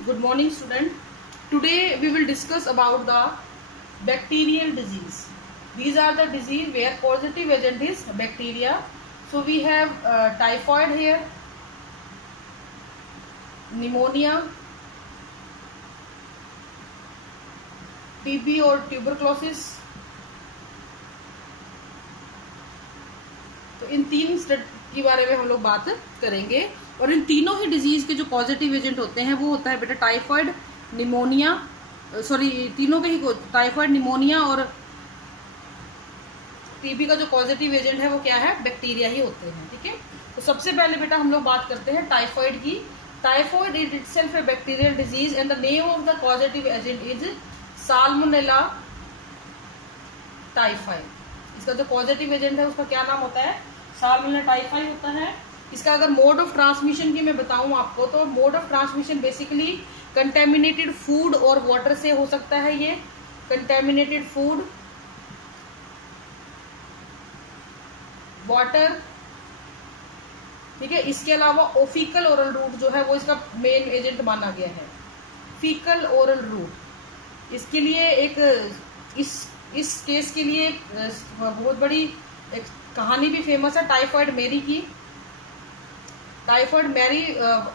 Good morning, student. Today we will discuss about the bacterial disease. These are the disease where causative agent is bacteria. So we have typhoid here, pneumonia, TB और tuberculosis. तो इन तीन के बारे में हम लोग बात करेंगे और इन तीनों ही डिजीज के जो पॉजिटिव एजेंट होते हैं वो होता है बेटा टाइफाइड, निमोनिया, तीनों के ही टाइफाइड, निमोनिया और टीबी का जो पॉजिटिव एजेंट है वो क्या है, बैक्टीरिया ही होते हैं। ठीक है, तो सबसे पहले बेटा हम लोग बात करते हैं टाइफाइड की। Typhoid is itself A bacterial disease and the name of the positive agent is salmonella typhi. इसका जो पॉजिटिव एजेंट है उसका क्या नाम होता है, साल्मोनेला टाइफाई होता है। इसका अगर मोड ऑफ ट्रांसमिशन की मैं बताऊं आपको तो mode of transmission basically contaminated food और वाटर से हो सकता है। ये कंटेमिनेटेड फूड, वाटर, ठीक है। इसके अलावा फीकल ओरल रूट जो है वो इसका मेन एजेंट माना गया है। फीकल ओरल रूट, इसके लिए एक इस केस के लिए बहुत बड़ी एक कहानी भी फेमस है टाइफाइड मैरी की। Typhoid Mary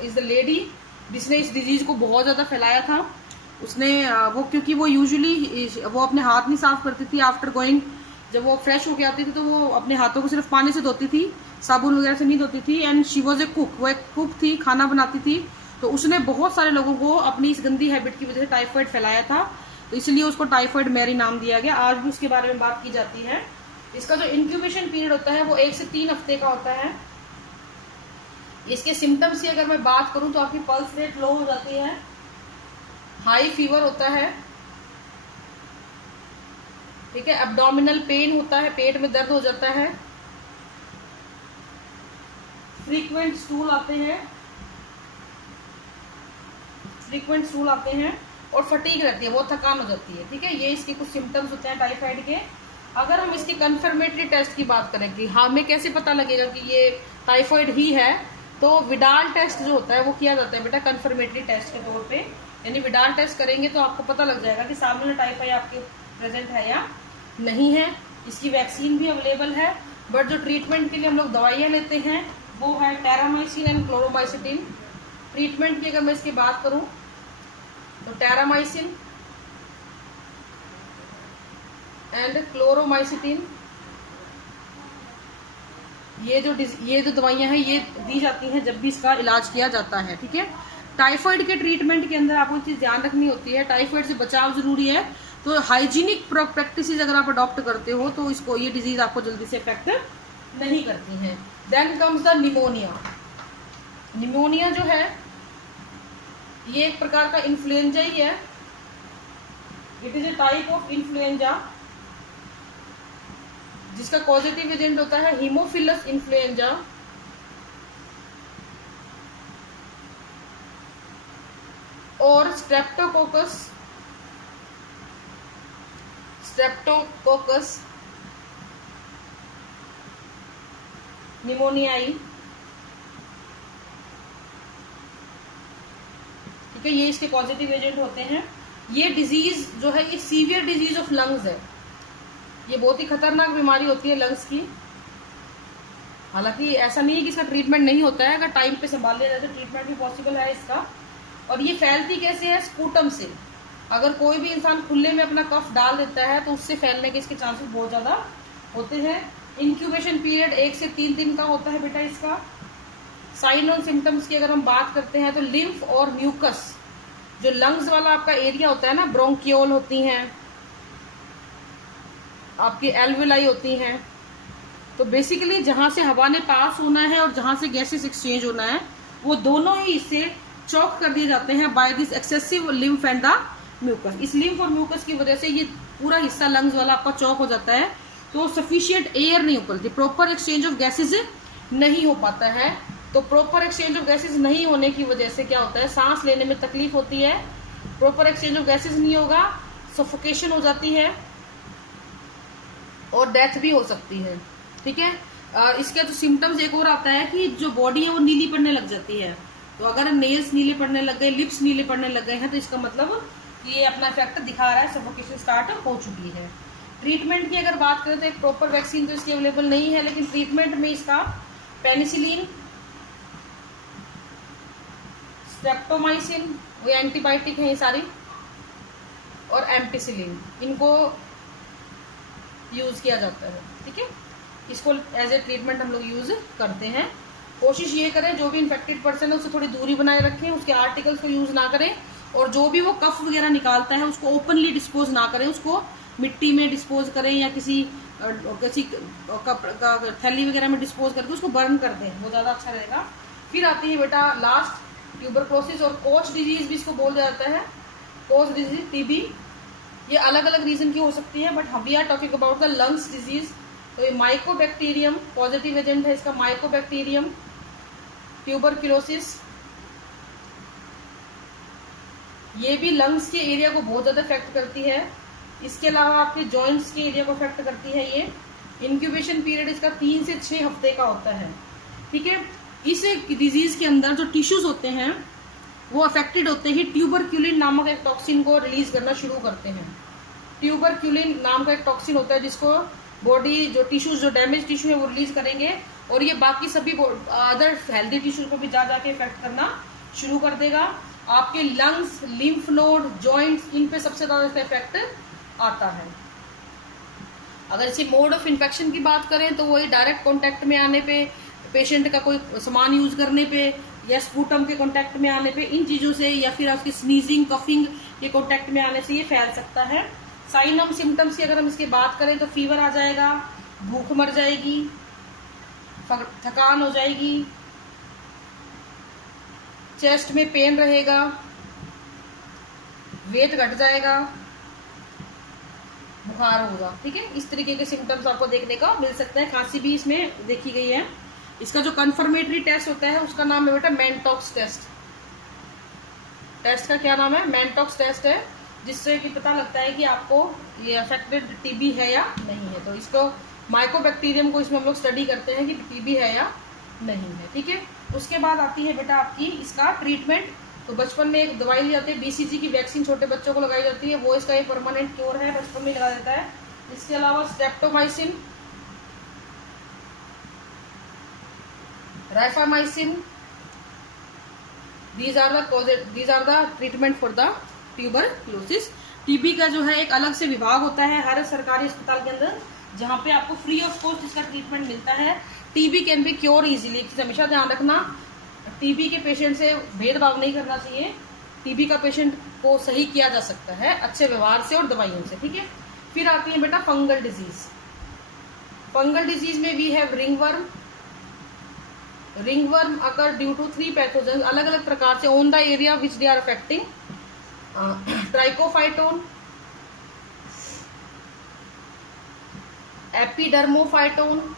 is the lady जिसने इस डिजीज को बहुत ज्यादा फैलाया था। उसने वो क्योंकि वो यूजुअली वो अपने हाथ नहीं साफ करती थी आफ्टर गोइंग, जब वो फ्रेश होके आती थी तो वो अपने हाथों को सिर्फ पानी से धोती थी, साबुन वगैरह से नहीं धोती थी। And she was a cook, वो एक कुक थी, खाना बनाती थी। तो उसने बहुत सारे लोगों को अपनी इस गंदी हैबिट की वजह से टाइफाइड फैलाया था, तो इसलिए उसको टाइफाइड मैरी नाम दिया गया। आज भी उसके बारे में बात की जाती है। इसका जो इंक्यूबेशन पीरियड होता है वो 1 से 3 हफ्ते का होता है। इसके सिम्टम्स की अगर मैं बात करूं तो आपकी पल्स रेट लो हो जाती है, हाई फीवर होता है, ठीक है, एब्डोमिनल पेन होता है, पेट में दर्द हो जाता है, फ्रीक्वेंट स्टूल आते हैं और फटीग रहती है, बहुत थकान हो जाती है। ठीक है, ये इसके कुछ सिम्टम्स होते हैं टाइफाइड के। अगर हम इसके कंफर्मेटरी टेस्ट की बात करें कि हमें कैसे पता लगेगा कि ये टाइफाइड ही है, तो विडाल टेस्ट जो होता है वो किया जाता है बेटा कंफर्मेटरी टेस्ट के तौर पे। यानी विडाल टेस्ट करेंगे तो आपको पता लग जाएगा कि साल्मोनेला टाइफाई आपके प्रेजेंट है या नहीं है। इसकी वैक्सीन भी अवेलेबल है, बट जो ट्रीटमेंट के लिए हम लोग दवाइयाँ लेते हैं वो है टेरामाइसिन एंड क्लोरोमाइसिटिन। ट्रीटमेंट की अगर मैं इसकी बात करूं तो टेरामाइसिन एंड क्लोरोमाइसिटिन, ये जो दवाइयां हैं ये दी जाती हैं जब भी इसका इलाज किया जाता है। ठीक है, टाइफाइड के ट्रीटमेंट के अंदर आपको चीज ध्यान रखनी होती है, टाइफाइड से बचाव जरूरी है। तो हाइजीनिक प्रैक्टिसेस अगर आप अडॉप्ट करते हो तो इसको ये डिजीज आपको जल्दी से इफेक्ट नहीं करती है। Then comes the pneumonia. Pneumonia जो है ये एक प्रकार का इन्फ्लुएंजा ही है। It is a type of influenza जिसका पॉजिटिव एजेंट होता है हीमोफिलस इन्फ्लुएंजा और स्ट्रेप्टोकोकस निमोनियाई। ठीक है, ये इसके पॉजिटिव एजेंट होते हैं। ये डिजीज जो है ये सीवियर डिजीज ऑफ लंग्स है। ये बहुत ही खतरनाक बीमारी होती है लंग्स की। हालांकि ऐसा नहीं है कि इसका ट्रीटमेंट नहीं होता है, अगर टाइम पे संभाल लिया जाए तो ट्रीटमेंट भी पॉसिबल है इसका। और ये फैलती कैसे है, स्पूटम से। अगर कोई भी इंसान खुले में अपना कफ डाल देता है तो उससे फैलने के इसके चांसेस बहुत ज्यादा होते हैं। इंक्यूबेशन पीरियड 1 से 3 दिन का होता है बेटा इसका। साइन और सिम्टम्स की अगर हम बात करते हैं तो लिम्फ और म्यूकस, जो लंग्स वाला आपका एरिया होता है ना, ब्रोंकियोल होती हैं, आपकी एल्वेलाई होती हैं। तो बेसिकली जहां से हवा ने पास होना है और जहां से गैसेस एक्सचेंज होना है वो दोनों ही इससे चौक कर दिए जाते हैं by this excessive lymph and the mucus. इस लिम्फ और म्यूकस की वजह से ये पूरा हिस्सा लंग्स वाला आपका चौक हो जाता है, तो सफिशिएंट एयर नहीं निकलती, प्रॉपर एक्सचेंज ऑफ गैसेज नहीं हो पाता है। तो प्रॉपर एक्सचेंज ऑफ गैसेज नहीं होने की वजह से क्या होता है, सांस लेने में तकलीफ होती है। प्रॉपर एक्सचेंज ऑफ गैसेज नहीं होगा, सफोकेशन हो जाती है और डेथ भी हो सकती है। ठीक है, इसके जो सिम्टम्स एक और आता है कि जो बॉडी है वो नीली पड़ने लग जाती है, तो अगर नेल्स नीले पड़ने लग गए, लिप्स नीले पड़ने लग गए हैं, तो इसका मतलब कि ये अपना इफेक्ट दिखा रहा है, सफोकेशन स्टार्ट हो चुकी है। ट्रीटमेंट की अगर बात करें तो एक प्रॉपर वैक्सीन तो इसकी अवेलेबल नहीं है, लेकिन ट्रीटमेंट में इसका पेनिसिलिन, स्ट्रेप्टोमाइसिन, वो एंटीबायोटिक है ये सारी, और एम्पिसिलिन, इनको यूज किया जाता है। ठीक है, इसको एज ए ट्रीटमेंट हम लोग यूज करते हैं। कोशिश ये करें जो भी इन्फेक्टेड पर्सन है उससे थोड़ी दूरी बनाए रखें, उसके आर्टिकल्स को यूज ना करें, और जो भी वो कफ वगैरह निकालता है उसको ओपनली डिस्पोज ना करें, उसको मिट्टी में डिस्पोज करें या किसी थैली वगैरह में डिस्पोज करके उसको बर्न कर दें, वो ज़्यादा अच्छा रहेगा। फिर आती है बेटा लास्ट ट्यूबरक्लोसिस और कोच डिजीज भी इसको बोला जाता है। कोच डिजीज टीबी, ये अलग अलग रीजन की हो सकती है, but we are talking about the lungs disease. तो ये माइकोबैक्टीरियम पॉजिटिव एजेंट है इसका, माइकोबैक्टीरियम ट्यूबरक्लोसिस, ये भी लंग्स के एरिया को बहुत ज़्यादा इफेक्ट करती है। इसके अलावा आपके जॉइंट्स के एरिया को इफेक्ट करती है। ये इंक्यूबेशन पीरियड इसका 3 से 6 हफ्ते का होता है। ठीक है, इस डिजीज के अंदर जो टिश्यूज होते हैं वो अफेक्टेड होते ही ट्यूबरक्यूलिन नामक एक टॉक्सिन को रिलीज करना शुरू करते हैं। ट्यूबरक्यूलिन नाम का एक टॉक्सिन होता है जिसको बॉडी जो टिश्यूज, जो डैमेज टिश्यू है वो रिलीज करेंगे, और ये बाकी सभी अदर हेल्दी टिश्यूज को भी जा जाके इफेक्ट करना शुरू कर देगा। आपके लंग्स, लिम्फ नोड, जॉइंट्स, इन पे सबसे ज्यादा इसका इफेक्ट आता है। अगर इसी मोड ऑफ इन्फेक्शन की बात करें तो वही डायरेक्ट कांटेक्ट में आने पे, पेशेंट का कोई सामान यूज करने पे, या स्पूटम के कांटेक्ट में आने पे, इन चीजों से, या फिर आपकी स्नीजिंग, कफिंग के कांटेक्ट में आने से ये फैल सकता है। साइनम सिम्टम्स की अगर हम इसकी बात करें तो फीवर आ जाएगा, भूख मर जाएगी, थकान हो जाएगी, चेस्ट में पेन रहेगा, वेट घट जाएगा, बुखार होगा। ठीक है, इस तरीके के सिम्टम्स आपको देखने का मिल सकता है। खांसी भी इसमें देखी गई है। इसका जो कंफर्मेटरी टेस्ट होता है उसका नाम है बेटा मैनटॉक्स टेस्ट। टेस्ट का क्या नाम है? मैनटॉक्स टेस्ट है, जिससे कि पता लगता है कि आपको ये अफेक्टेड टीबी है या नहीं है। तो इसको माइकोबैक्टीरियम को इसमें हम लोग स्टडी करते हैं कि टीबी है या नहीं है। ठीक है, उसके बाद आती है बेटा आपकी इसका ट्रीटमेंट। तो बचपन में एक दवाई ली जाती है, BCG की वैक्सीन छोटे बच्चों को लगाई जाती है, वो इसका एक परमानेंट क्योर है, बचपन में लगा देता है। इसके अलावा streptomycin, rifamycin, these are the treatment for the tuberculosis। TB का जो है एक अलग से विभाग होता है हर सरकारी अस्पताल के अंदर, जहाँ पे आपको फ्री ऑफ कॉस्ट इसका ट्रीटमेंट मिलता है। TB can be cure easily, हमेशा ध्यान रखना, टीबी के पेशेंट से भेदभाव नहीं करना चाहिए। टीबी का पेशेंट को सही किया जा सकता है अच्छे व्यवहार से और दवाइयों से। ठीक है, फिर आती है बेटा फंगल डिजीज। फंगल डिजीज में we have ringworm. Ringworm occur due to 3 pathogen, अलग अलग प्रकार से, on the area which they are affecting. Trichophyton, epidermophyton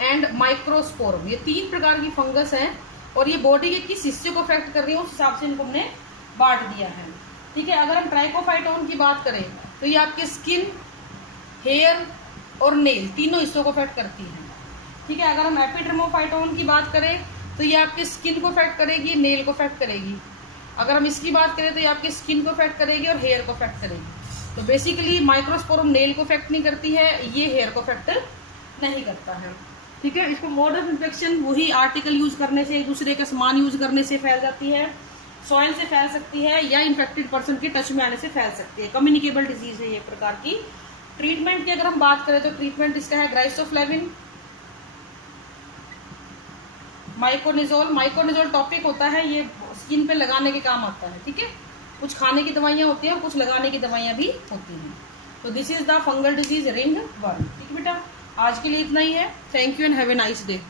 and microsporum. ये 3 प्रकार की फंगस हैं, और ये बॉडी के किस हिस्से को अफेक्ट कर रही है उस हिसाब से इनको हमने बांट दिया है। ठीक है, अगर हम ट्राइकोफाइटोन की बात करें तो ये आपके स्किन, हेयर और नेल तीनों हिस्सों को अफेक्ट करती है। ठीक है, अगर हम एपिडर्मोफाइटोन की बात करें तो ये आपके स्किन को अफेक्ट करेगी, नेल को अफेक्ट करेगी। अगर हम इसकी बात करें तो ये आपके स्किन को अफेक्ट करेगी और हेयर को अफेक्ट करेगी। तो बेसिकली माइक्रोस्पोरम नेल को अफेक्ट नहीं करती है, ये हेयर को अफेक्ट नहीं करता है। ठीक है, इसको मोड ऑफ इन्फेक्शन वही आर्टिकल यूज करने से, एक दूसरे का सामान यूज करने से फैल जाती है, सॉइल से फैल सकती है, या इन्फेक्टेड पर्सन के टच में आने से फैल सकती है। कम्युनिकेबल डिजीज है ये प्रकार की। ट्रीटमेंट की अगर हम बात करें तो ट्रीटमेंट इसका है ग्राइसोफ्लेविन, माइकोनिजोल। माइकोनिजोल टॉपिक होता है, ये स्किन पे लगाने के काम आता है। ठीक है, कुछ खाने की दवाइयां होती हैं और कुछ लगाने की दवाइयां भी होती हैं। तो this is the fungal disease ring worm. ठीक है बेटा, आज के लिए इतना ही है। Thank you and have a nice day.